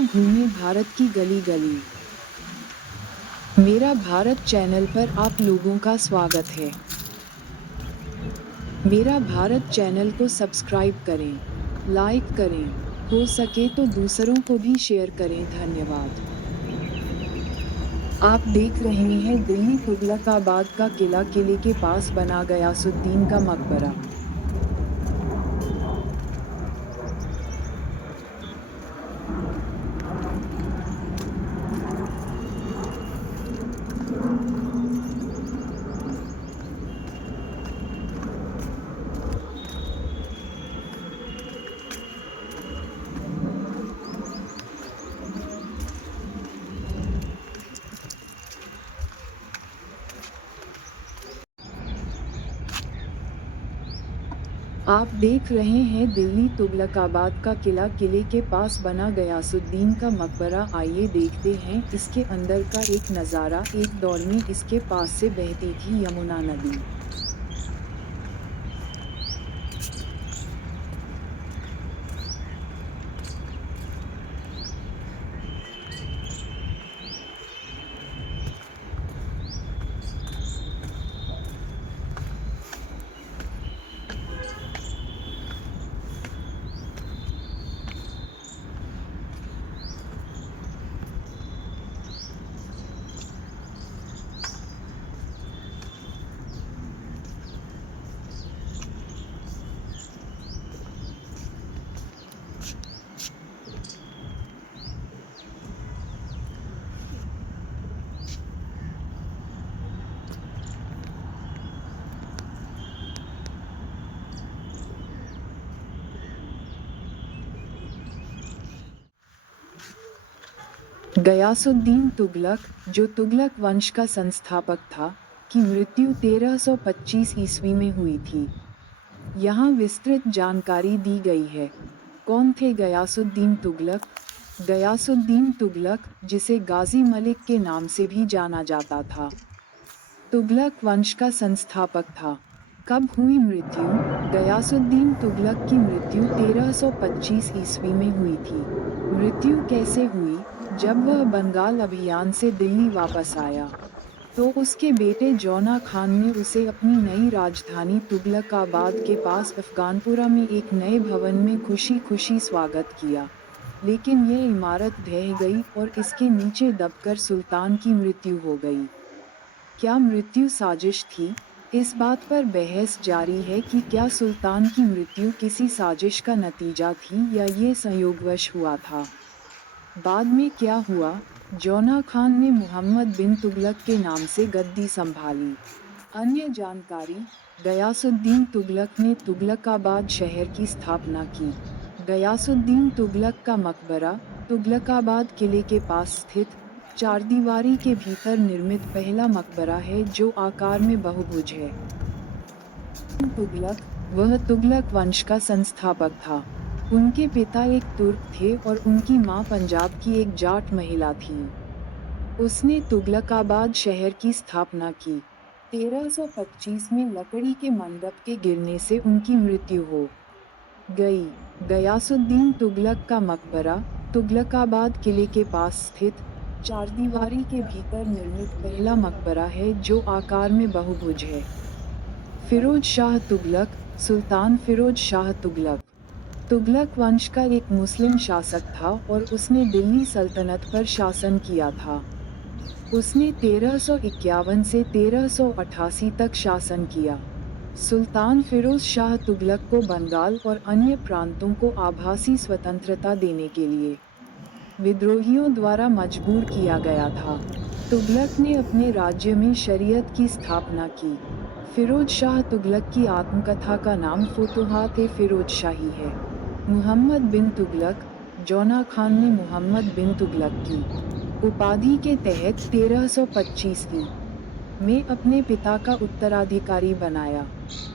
चलो घूमे भारत की गली गली। मेरा भारत चैनल पर आप लोगों का स्वागत है। मेरा भारत चैनल को सब्सक्राइब करें, लाइक करें, हो सके तो दूसरों को भी शेयर करें। धन्यवाद। आप देख रहे हैं दिल्ली तुगलकाबाद का किला। किले के पास बना गयासुद्दीन का मकबरा। आप देख रहे हैं दिल्ली तुगलकाबाद का किला। किले के पास बना गयासुद्दीन का मकबरा। आइए देखते हैं इसके अंदर का एक नज़ारा। एक दौर में इसके पास से बहती थी यमुना नदी। गयासुद्दीन तुगलक, जो तुगलक वंश का संस्थापक था, की मृत्यु 1325 ईस्वी में हुई थी। यहाँ विस्तृत जानकारी दी गई है। कौन थे गयासुद्दीन तुगलक? गयासुद्दीन तुगलक, जिसे गाजी मलिक के नाम से भी जाना जाता था, तुगलक वंश का संस्थापक था। कब हुई मृत्यु? गयासुद्दीन तुगलक की मृत्यु 1325 ईस्वी में हुई थी। मृत्यु कैसे हुई? जब वह बंगाल अभियान से दिल्ली वापस आया, तो उसके बेटे जौना खान ने उसे अपनी नई राजधानी तुगलकाबाद के पास अफगानपुरा में एक नए भवन में खुशी खुशी स्वागत किया। लेकिन यह इमारत ढह गई और इसके नीचे दबकर सुल्तान की मृत्यु हो गई। क्या मृत्यु साजिश थी? इस बात पर बहस जारी है कि क्या सुल्तान की मृत्यु किसी साजिश का नतीजा थी या ये संयोगवश हुआ था। बाद में क्या हुआ? जौना खान ने मोहम्मद बिन तुगलक के नाम से गद्दी संभाली। अन्य जानकारी: गयासुद्दीन तुगलक ने तुगलकाबाद शहर की स्थापना की। गयासुद्दीन तुगलक का मकबरा तुगलकाबाद किले के पास स्थित चारदीवारी के भीतर निर्मित पहला मकबरा है जो आकार में बहुभुज है। तुगलक, वह तुगलक वंश का संस्थापक था। उनके पिता एक तुर्क थे और उनकी मां पंजाब की एक जाट महिला थी। उसने तुगलकाबाद शहर की स्थापना की। 1325 में लकड़ी के मंडप के गिरने से उनकी मृत्यु हो गई। गयासुद्दीन तुगलक का मकबरा तुगलकाबाद किले के पास स्थित चारदीवारी के भीतर निर्मित पहला मकबरा है जो आकार में बहुभुज है। फिरोज शाह तुगलक, सुल्तान फिरोज शाह तुगलक, तुगलक वंश का एक मुस्लिम शासक था और उसने दिल्ली सल्तनत पर शासन किया था। उसने 1351 से 1388 तक शासन किया। सुल्तान फिरोज शाह तुगलक को बंगाल और अन्य प्रांतों को आभासी स्वतंत्रता देने के लिए विद्रोहियों द्वारा मजबूर किया गया था। तुगलक ने अपने राज्य में शरीयत की स्थापना की। फिरोज शाह तुगलक की आत्मकथा का नाम फुतुहात-ए-फिरोज शाही है। मुहम्मद बिन तुगलक, जौना खान ने मुहम्मद बिन तुगलक की उपाधि के तहत 1325 में अपने पिता का उत्तराधिकारी बनाया।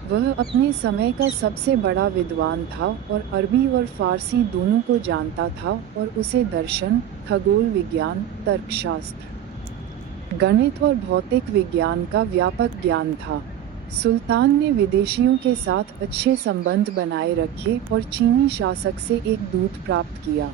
वह अपने समय का सबसे बड़ा विद्वान था और अरबी और फारसी दोनों को जानता था और उसे दर्शन, खगोल विज्ञान, तर्कशास्त्र, गणित और भौतिक विज्ञान का व्यापक ज्ञान था। सुल्तान ने विदेशियों के साथ अच्छे संबंध बनाए रखे और चीनी शासक से एक दूत प्राप्त किया।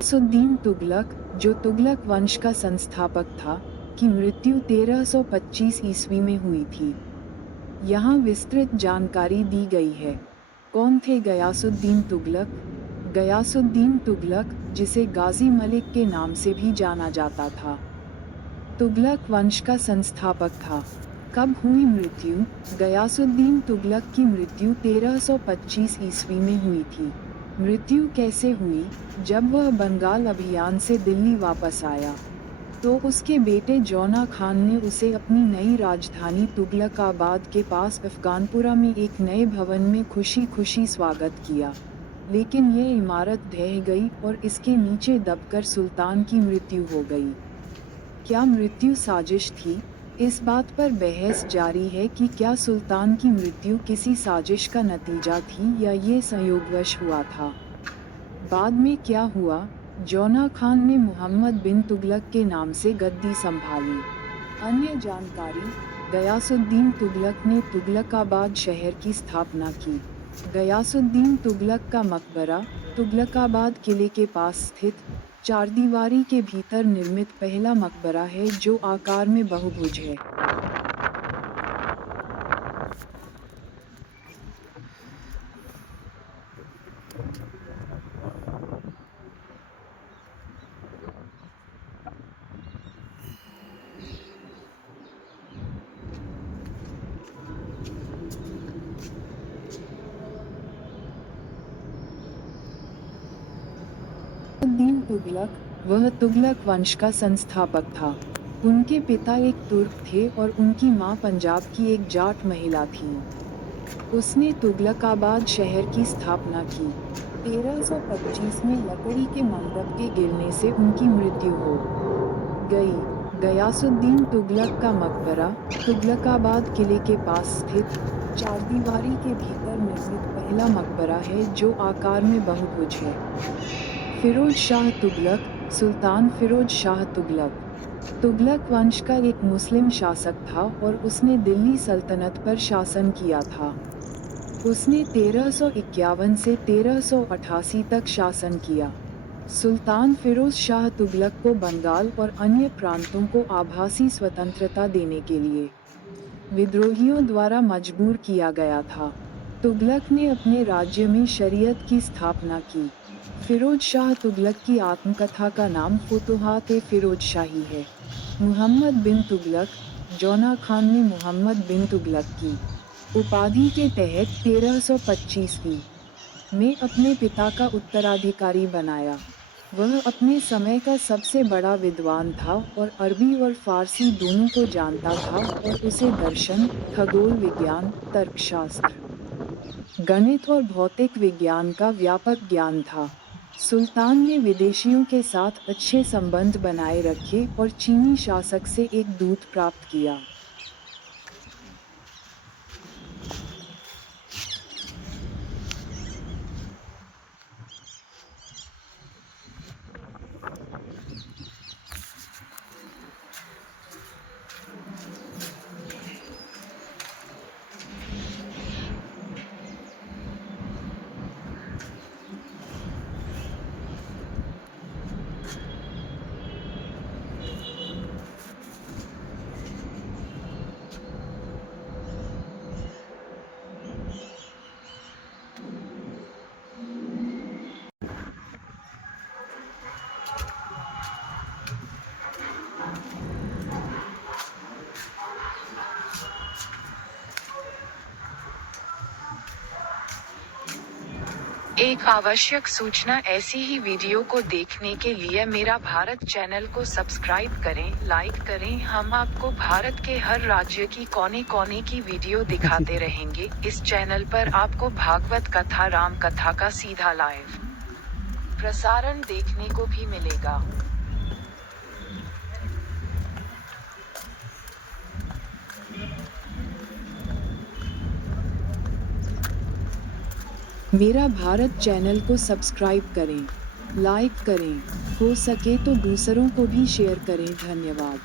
गयासुद्दीन तुगलक, जो तुगलक वंश का संस्थापक था, की मृत्यु 1325 ईस्वी में हुई थी। यहाँ विस्तृत जानकारी दी गई है। कौन थे गयासुद्दीन तुगलक? गयासुद्दीन तुगलक, जिसे गाजी मलिक के नाम से भी जाना जाता था, तुगलक वंश का संस्थापक था। कब हुई मृत्यु? गयासुद्दीन तुगलक की मृत्यु 1325 ईस्वी में हुई थी। मृत्यु कैसे हुई? जब वह बंगाल अभियान से दिल्ली वापस आया, तो उसके बेटे जौना खान ने उसे अपनी नई राजधानी तुगलकाबाद के पास अफगानपुरा में एक नए भवन में खुशी खुशी स्वागत किया। लेकिन यह इमारत ढह गई और इसके नीचे दबकर सुल्तान की मृत्यु हो गई। क्या मृत्यु साजिश थी? इस बात पर बहस जारी है कि क्या सुल्तान की मृत्यु किसी साजिश का नतीजा थी या ये संयोगवश हुआ था। बाद में क्या हुआ? जौना खान ने मोहम्मद बिन तुगलक के नाम से गद्दी संभाली। अन्य जानकारी: गयासुद्दीन तुगलक ने तुगलकाबाद शहर की स्थापना की। गयासुद्दीन तुगलक का मकबरा तुगलकाबाद किले के पास स्थित चारदीवारी के भीतर निर्मित पहला मकबरा है जो आकार में बहुभुज है। गयासुद्दीन तुगलक, वह तुगलक वंश का संस्थापक था। उनके पिता एक तुर्क थे और उनकी मां पंजाब की एक जाट महिला थी। उसने तुगलकाबाद शहर की स्थापना की। 1325 में लकड़ी के मंडप के गिरने से उनकी मृत्यु हो गई। गयासुद्दीन तुगलक का मकबरा तुगलकाबाद किले के पास स्थित चारदीवारी के भीतर निर्मित पहला मकबरा है जो आकार में बहुभुज है। फिरोज शाह तुगलक, सुल्तान फिरोज शाह तुगलक, तुगलक वंश का एक मुस्लिम शासक था और उसने दिल्ली सल्तनत पर शासन किया था। उसने 1351 से 1388 तक शासन किया। सुल्तान फिरोज शाह तुगलक को बंगाल और अन्य प्रांतों को आभासी स्वतंत्रता देने के लिए विद्रोहियों द्वारा मजबूर किया गया था। तुगलक ने अपने राज्य में शरीयत की स्थापना की। फिरोज शाह तुगलक की आत्मकथा का नाम फुतुहात-ए-फिरोज शाही है। मुहम्मद बिन तुगलक, जौना खान ने मोहम्मद बिन तुगलक की उपाधि के तहत 1325 में अपने पिता का उत्तराधिकारी बनाया। वह अपने समय का सबसे बड़ा विद्वान था और अरबी और फारसी दोनों को जानता था और उसे दर्शन, खगोल विज्ञान, तर्कशास्त्र, गणित और भौतिक विज्ञान का व्यापक ज्ञान था। सुल्तान ने विदेशियों के साथ अच्छे संबंध बनाए रखे और चीनी शासक से एक दूत प्राप्त किया। एक आवश्यक सूचना, ऐसी ही वीडियो को देखने के लिए मेरा भारत चैनल को सब्सक्राइब करें, लाइक करें। हम आपको भारत के हर राज्य की कोने कोने की वीडियो दिखाते रहेंगे। इस चैनल पर आपको भागवत कथा, राम कथा का सीधा लाइव प्रसारण देखने को भी मिलेगा। मेरा भारत चैनल को सब्सक्राइब करें, लाइक करें, हो सके तो दूसरों को भी शेयर करें। धन्यवाद।